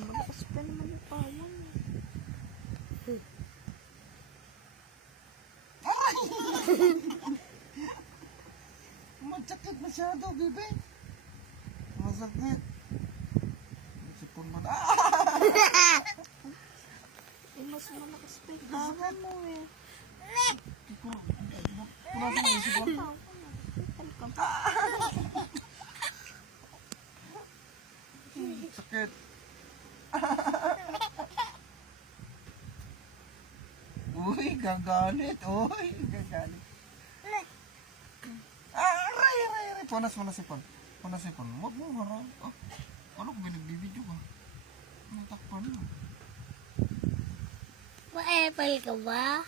Malakas pa naman yung pawang. Masakit masyado, bebe. Masakit. Sipon mo na. Mas malakas pa yung pawang mo eh. Punasan mo yung sipon. Sakit. Uy, gagalit. Uy, gagalit. Aray. Punas mo na sipon. Punas sipon. Huwag mo harap. Oh, ano kung may nagbibidyo ka? Natakpan mo. Ma-apple ka ba?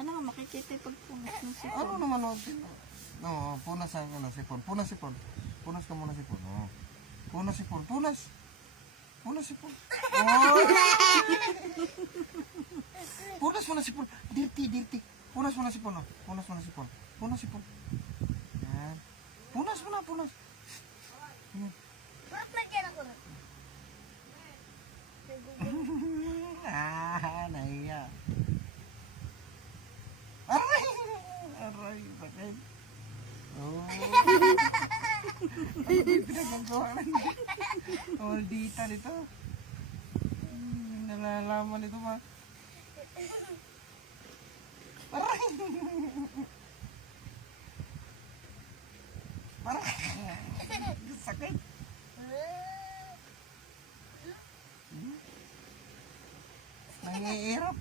Ano nga makikita yung pagpunas ng sipon? Ano naman o? No, punas ang ano, sipon. Punas sipon. Punas ka muna sipon. Oh. Punas sipon. Punas. Punas sipon. Oh. Punas mo na sipon. Dirty. Punas mo na sipon. Oh. Punas mo na sipon. Punas sipon. Yan. Punas mo na, punas. Yan. Lagyan ako na. Nahiya. Aray, bakit? Oh. Ano ba yung pinagagawa lang? Oldita nito. Nalalaman nito ba? Aray! Aray! Sakit! Nangiirap.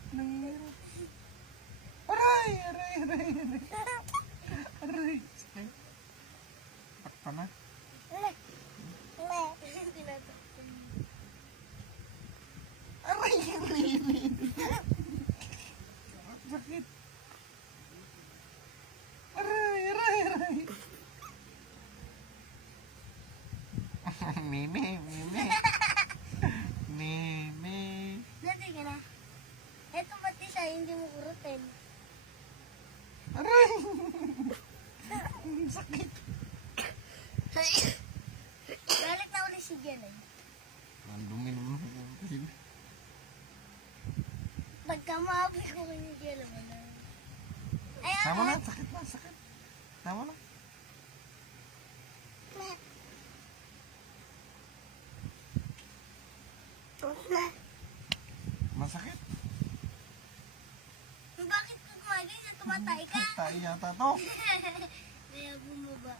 Aray! Aray! Sakit. Takpa na. Aray! Sakit. Aray! Mimi. Dati ka na. Eto ba't isa hindi mo kurutin? Aray! Sakit. Galit na ulit si Jen eh. Ang dumi naman ako. Pagka maabi ko kay si Jen naman na. Ayan Tama na, sakit. Tama na. Masakit. Bakit ko gumaganyan? Tumatay ka? Tayo yata to. Kaya bumaba.